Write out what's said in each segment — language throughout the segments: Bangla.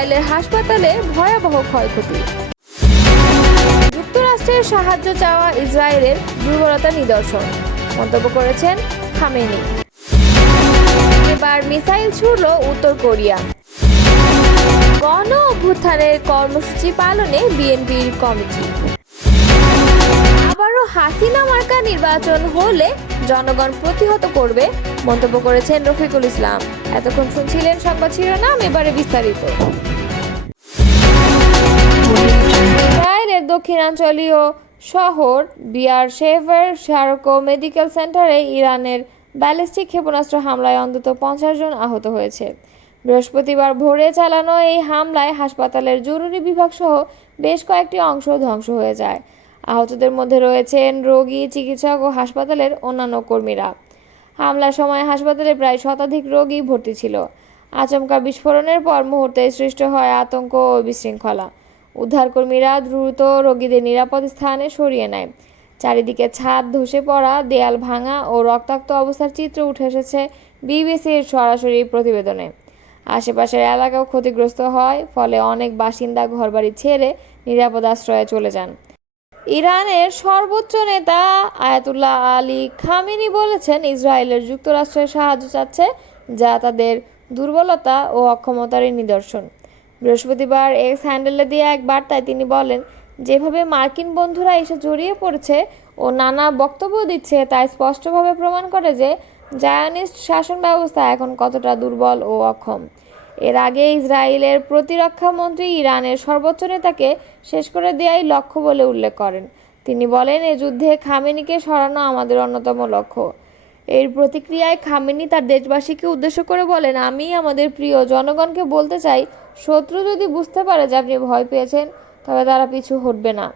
ইসরায়েলের হাসপাতালে ভয়াবহ ক্ষয়ক্ষতি। যুক্তরাষ্ট্রের সাহায্য চাওয়া ইসরায়েলের দুর্বলতা নিদর্শন, মন্তব্য করেছেন খামেনি। এবার মিসাইল ছুড়ল উত্তর কোরিয়া। গণ অভ্যুত্থানের কর্মসূচি পালনে বিএনপির কমিটি। আবারও হাসিনা মার্কা নির্বাচন হলে জনগণ প্রতিহত করবে, মন্তব্য করেছেন রফিকুল ইসলাম। এতক্ষণ শুনছিলেন সংবাদ শিরোনাম, এবারে বিস্তারিত। ইসরায়েলের দক্ষিণাঞ্চলীয় শহর বিয়ারশেভার শারকো মেডিকেল সেন্টারে ইরানের ব্যালিস্টিক ক্ষেপণাস্ত্র হামলায় অন্তত 50 জন আহত হয়েছে। বৃহস্পতিবার ভোরে চালানো এই হামলায় হাসপাতালের জরুরি বিভাগ সহ বেশ কয়েকটি অংশ ধ্বংস হয়ে যায়। আহতদের মধ্যে রয়েছেন রোগী, চিকিৎসক ও হাসপাতালের অন্যান্য কর্মীরা। হামলার সময় হাসপাতালে প্রায় শতাধিক রোগী ভর্তি ছিল। আচমকা বিস্ফোরণের পর মুহূর্তে সৃষ্টি হয় আতঙ্ক ও বিশৃঙ্খলা। উদ্ধারকর্মীরা দ্রুত রোগীদের নিরাপদ স্থানে সরিয়ে নেয়। চারিদিকে ছাদ ধসে পড়া, দেয়াল ভাঙা ও রক্তাক্ত অবস্থার চিত্র উঠে এসেছে বিবিসির সরাসরি প্রতিবেদনে। আশেপাশের এলাকাও ক্ষতিগ্রস্ত হয়, ফলে অনেক বাসিন্দা ঘরবাড়ি ছেড়ে নিরাপদ আশ্রয়ে চলে যান। ইরানের সর্বোচ্চ নেতা আয়াতুল্লাহ আলী খামেনি বলেছেন, ইসরায়েলের যুক্তরাষ্ট্রের সাহায্য চাচ্ছে, যা তাদের দুর্বলতা ও অক্ষমতারই নিদর্শন। বৃহস্পতিবার এক্স হ্যান্ডেলে দিয়ে এক বার্তায় তিনি বলেন, যেভাবে মার্কিন বন্ধুরা এসে জড়িয়ে পড়ছে ও নানা বক্তব্য দিচ্ছে তা স্পষ্টভাবে প্রমাণ করে যে জায়নিস্ট শাসন ব্যবস্থা এখন কতটা দুর্বল ও অক্ষম। এর আগে ইসরায়েলের প্রতিরক্ষা মন্ত্রী ইরানের সর্বোচ্চ নেতাকে শেষ করে দেওয়াই লক্ষ্য বলে উল্লেখ করেন। তিনি বলেন, এ যুদ্ধে খামেনিকে সরানো আমাদের অন্যতম লক্ষ্য। এর প্রতিক্রিয়ায় খামেনি তার দেশবাসীকে উদ্দেশ্য করে বলেন, আমি আমাদের প্রিয় জনগণকে বলতে চাই, শত্রু যদি বুঝতে পারে যে আপনি ভয় পেয়েছেন, তবে তারা পিছু হটবে না।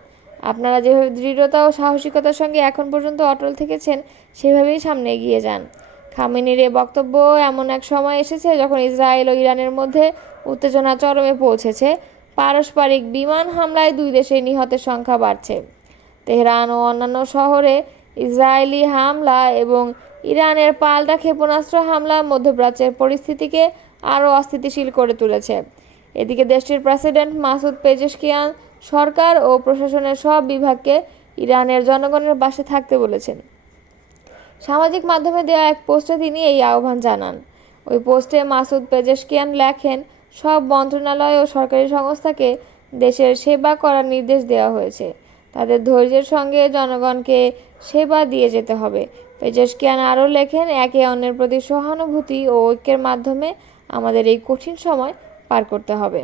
আপনারা যেভাবে দৃঢ়তা ও সাহসিকতার সঙ্গে এখন পর্যন্ত অটল থেকেছেন, সেভাবেই সামনে এগিয়ে যান। খামেনির এ বক্তব্য এমন এক সময় এসেছে যখন ইসরায়েল ও ইরানের মধ্যে উত্তেজনা চরমে পৌঁছেছে। পারস্পরিক বিমান হামলায় দুই দেশের নিহতের সংখ্যা বাড়ছে। তেহরান ও অন্যান্য শহরে ইসরায়েলি হামলা এবং ইরানের পাল্টা ক্ষেপণাস্ত্র হামলা মধ্যপ্রাচ্যের পরিস্থিতিকে আরও অস্থিতিশীল করে তুলেছে। এদিকে দেশটির প্রেসিডেন্ট মাসুদ পেজেশকিয়ান সরকার ও প্রশাসনের সব বিভাগকে ইরানের জনগণের পাশে থাকতে বলেছেন। সামাজিক মাধ্যমে দেওয়া এক পোস্টে তিনি এই আহ্বান জানান। ওই পোস্টে মাসুদ পেজেশকিয়ান লেখেন, সব মন্ত্রণালয় ও সরকারি সংস্থাকে দেশের সেবা করার নির্দেশ দেওয়া হয়েছে। তাদের ধৈর্যের সঙ্গে জনগণকে সেবা দিয়ে যেতে হবে। পেজেশকিয়ান আরও লেখেন, একে অন্যের প্রতি সহানুভূতি ও ঐক্যের মাধ্যমে আমাদের এই কঠিন সময় পার করতে হবে।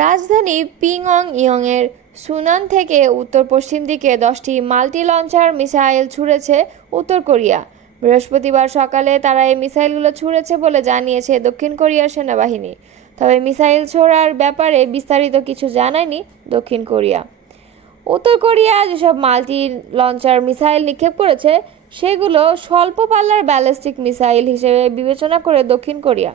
রাজধানী পিংয়ংইয়ংয়ের সুনান থেকে উত্তর পশ্চিম দিকে 10টি মাল্টি লঞ্চার মিসাইল ছুড়েছে উত্তর কোরিয়া। বৃহস্পতিবার সকালে তারা এই মিসাইলগুলো ছুড়েছে বলে জানিয়েছে দক্ষিণ কোরিয়ার সেনাবাহিনী। তবে মিসাইল ছোড়ার ব্যাপারে বিস্তারিত কিছু জানায়নি দক্ষিণ কোরিয়া। উত্তর কোরিয়া যেসব মাল্টি লঞ্চার মিসাইল নিক্ষেপ করেছে, সেগুলো স্বল্প পাল্লার ব্যালিস্টিক মিসাইল হিসেবে বিবেচনা করে দক্ষিণ কোরিয়া।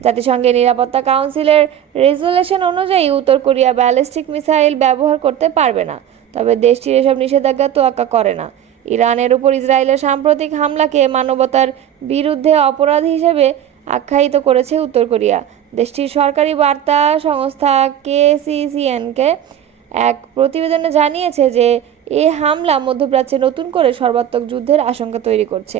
জাতিসংঘের নিরাপত্তা কাউন্সিলের রেজুলেশন অনুযায়ী উত্তর কোরিয়া ব্যালিস্টিক মিসাইল ব্যবহার করতে পারবে না, তবে দেশটির এসব নিষেধাজ্ঞা তোয়াক্কা করে না। ইরানের উপর ইসরায়েলের সাম্প্রতিক হামলাকে মানবতার বিরুদ্ধে অপরাধ হিসেবে আখ্যায়িত করেছে উত্তর কোরিয়া। দেশটির সরকারি বার্তা সংস্থা KCCNকে এক প্রতিবেদনে জানিয়েছে যে এই হামলা মধ্যপ্রাচ্যে নতুন করে সর্বাত্মক যুদ্ধের আশঙ্কা তৈরি করছে।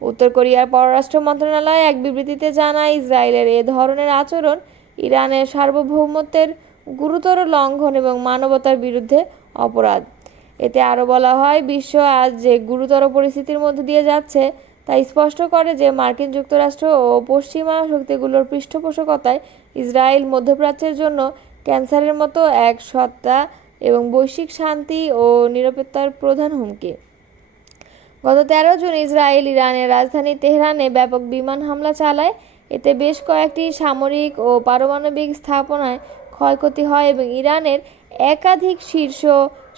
উত্তর কোরিয়ার পররাষ্ট্র মন্ত্রণালয় এক বিবৃতিতে জানায়, ইসরায়েলের এ ধরনের আচরণ ইরানের সার্বভৌমত্বের গুরুতর লঙ্ঘন এবং মানবতার বিরুদ্ধে অপরাধ। এতে আরও বলা হয়, বিশ্ব আজ যে গুরুতর পরিস্থিতির মধ্য দিয়ে যাচ্ছে তা স্পষ্ট করে যে মার্কিন যুক্তরাষ্ট্র ও পশ্চিমা শক্তিগুলোর পৃষ্ঠপোষকতায় ইসরায়েল মধ্যপ্রাচ্যের জন্য ক্যান্সারের মতো এক সত্তা এবং বৈশ্বিক শান্তি ও নিরাপত্তার প্রধান হুমকি। গত 13 জুন ইসরায়েল ইরানের রাজধানী তেহরানে ব্যাপক বিমান হামলা চালায়। এতে বেশ কয়েকটি সামরিক ও পারমাণবিক স্থাপনায় ক্ষয়ক্ষতি হয় এবং ইরানের একাধিক শীর্ষ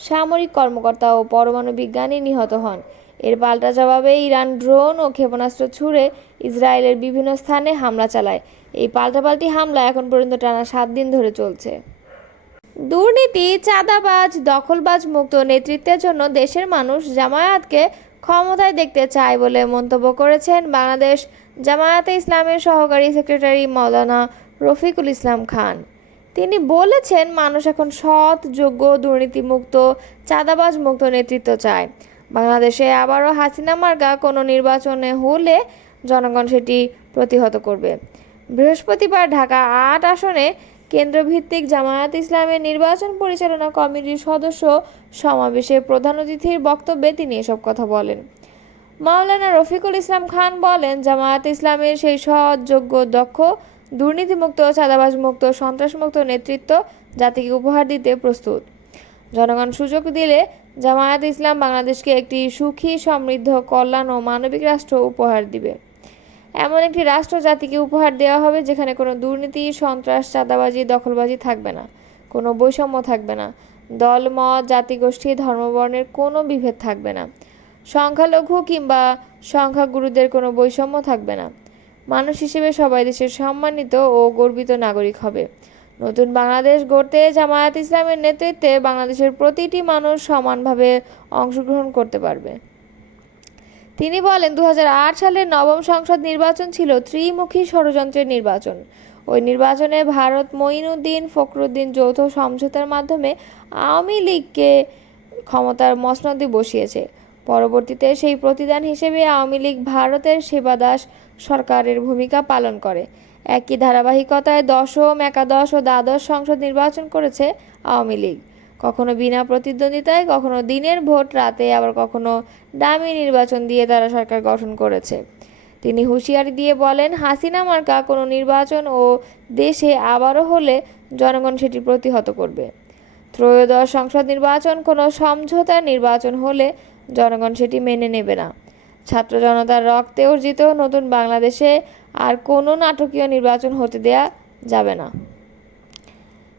সামরিক কর্মকর্তা ও পরমাণু বিজ্ঞানী নিহত হন। এর পাল্টা জবাবে ইরান ড্রোন ও ক্ষেপণাস্ত্র ছুড়ে ইসরায়েলের বিভিন্ন স্থানে হামলা চালায়। এই পাল্টাপাল্টি হামলা এখন পর্যন্ত টানা 7 দিন ধরে চলছে। দুর্নীতি, চাঁদাবাজ, দখলবাজ মুক্ত নেতৃত্বের জন্য দেশের মানুষ জামায়াতকে ক্ষমতায় দেখতে চায় বলে মন্তব্য করেছেন বাংলাদেশ জামায়াতে ইসলামের সহকারী সেক্রেটারি মাওলানা রফিকুল ইসলাম খান। তিনি বলেছেন, মানুষ এখন সৎ, যোগ্য, দুর্নীতিমুক্ত, চাঁদাবাজ মুক্ত নেতৃত্ব চায়। বাংলাদেশে আবারও হাসিনা মার্কা কোনো নির্বাচনে হলে জনগণ সেটি প্রতিহত করবে। বৃহস্পতিবার ঢাকা ৮ আসনে কেন্দ্রভিত্তিক জামায়াত ইসলামের নির্বাচন পরিচালনা কমিটির সদস্য সমাবেশে প্রধান অতিথির বক্তব্যে তিনি এসব কথা বলেন। মাওলানা রফিকুল ইসলাম খান বলেন, জামায়াত ইসলামের সেই সৎ, যোগ্য, দক্ষ, দুর্নীতিমুক্ত, চাঁদাবাজমুক্ত, সন্ত্রাসমুক্ত নেতৃত্ব জাতিকে উপহার দিতে প্রস্তুত। জনগণ সুযোগ দিলে জামায়াত ইসলাম বাংলাদেশকে একটি সুখী, সমৃদ্ধ, কল্যাণ ও মানবিক রাষ্ট্র উপহার দিবে। এমন একটি রাষ্ট্র জাতিকে উপহার দেওয়া হবে যেখানে কোনো দুর্নীতি, সন্ত্রাস, চাঁদাবাজি, দখলবাজি থাকবে না, কোনো বৈষম্য থাকবে না, দল, মত, জাতিগোষ্ঠী, ধর্মবর্ণের কোনো বিভেদ থাকবে না, সংখ্যালঘু কিংবা সংখ্যাগুরুদের কোনো বৈষম্য থাকবে না। মানুষ হিসেবে সবাই দেশের সম্মানিত ও গর্বিত নাগরিক হবে। নতুন বাংলাদেশ গড়তে জামায়াত ইসলামের নেতৃত্বে বাংলাদেশের প্রতিটি মানুষ সমানভাবে অংশগ্রহণ করতে পারবে। তিনি বলেন, ২০০৮ সালের নবম সংসদ নির্বাচন ছিল ত্রিমুখী ষড়যন্ত্রের নির্বাচন। ওই নির্বাচনে ভারত মঈনুদ্দিন ফখরুদ্দিন যৌথ সমঝোতার মাধ্যমে আওয়ামী লীগকে ক্ষমতার মসনদে বসিয়েছে। পরবর্তীতে সেই প্রতিদান হিসেবে আওয়ামী লীগ ভারতের সেবাদাস সরকারের ভূমিকা পালন করে। একই ধারাবাহিকতায় দশম, একাদশ ও দ্বাদশ সংসদ নির্বাচন করেছে আওয়ামী লীগ, কখনো বিনা প্রতিদ্বন্দ্বিতায়, কখনো দিনের ভোট রাতে, আবার কখনো ডামি নির্বাচন দিয়ে তারা সরকার গঠন করেছে। তিনি হুঁশিয়ারি দিয়ে বলেন, হাসিনা মার্কা কোনো নির্বাচন ও দেশে আবারও হলে জনগণ সেটি প্রতিহত করবে। ত্রয়োদশ সংসদ নির্বাচন কোনো সমঝোতার নির্বাচন হলে জনগণ সেটি মেনে নেবে না। ছাত্র জনতার রক্তে অর্জিত নতুন বাংলাদেশে আর কোনো নাটকীয় নির্বাচন হতে দেয়া যাবে না।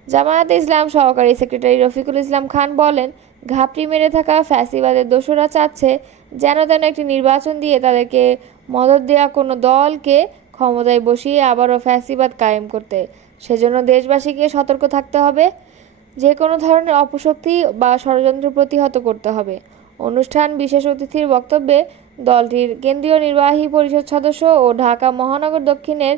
জামায়াতে ইসলাম সহকারী সেক্রেটারি রফিকুল ইসলাম খান বলেন, ঘাপটি মেরে থাকা ফ্যাসিবাদের দোসররা চাচ্ছে যেন তেন একটি নির্বাচন দিয়ে তাদেরকে মদদ দেওয়া কোনো দলকে ক্ষমতায় বসিয়ে আবারও ফ্যাসিবাদ কায়েম করতে। সেজন্য দেশবাসীকে সতর্ক থাকতে হবে, যে কোনো ধরনের অপশক্তি বা ষড়যন্ত্র প্রতিহত করতে হবে। অনুষ্ঠান বিশেষ অতিথির বক্তব্যে দলটির কেন্দ্রীয় নির্বাহী পরিষদ সদস্য ও ঢাকা মহানগর দক্ষিণের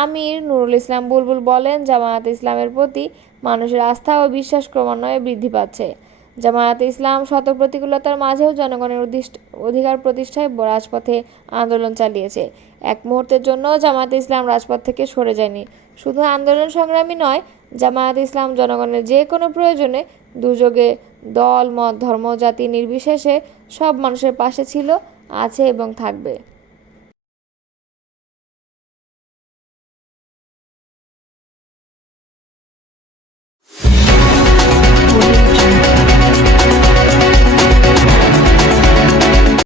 আমির নুরুল ইসলাম বুলবুল বলেন, জামায়াতে ইসলামের প্রতি মানুষের আস্থা ও বিশ্বাস ক্রমান্বয়ে বৃদ্ধি পাচ্ছে। জামায়াতে ইসলাম শত প্রতিকূলতার মাঝেও জনগণের অধিকার প্রতিষ্ঠায় রাজপথে আন্দোলন চালিয়েছে। এক মুহূর্তের জন্য জামায়াতে ইসলাম রাজপথ থেকে সরে যায়নি। শুধু আন্দোলন সংগ্রামী নয়, জামায়াতে ইসলাম জনগণের যে কোনো প্রয়োজনে, দুর্যোগে দল, মত, ধর্ম, জাতি নির্বিশেষে সব মানুষের পাশে ছিল, আছে এবং থাকবে।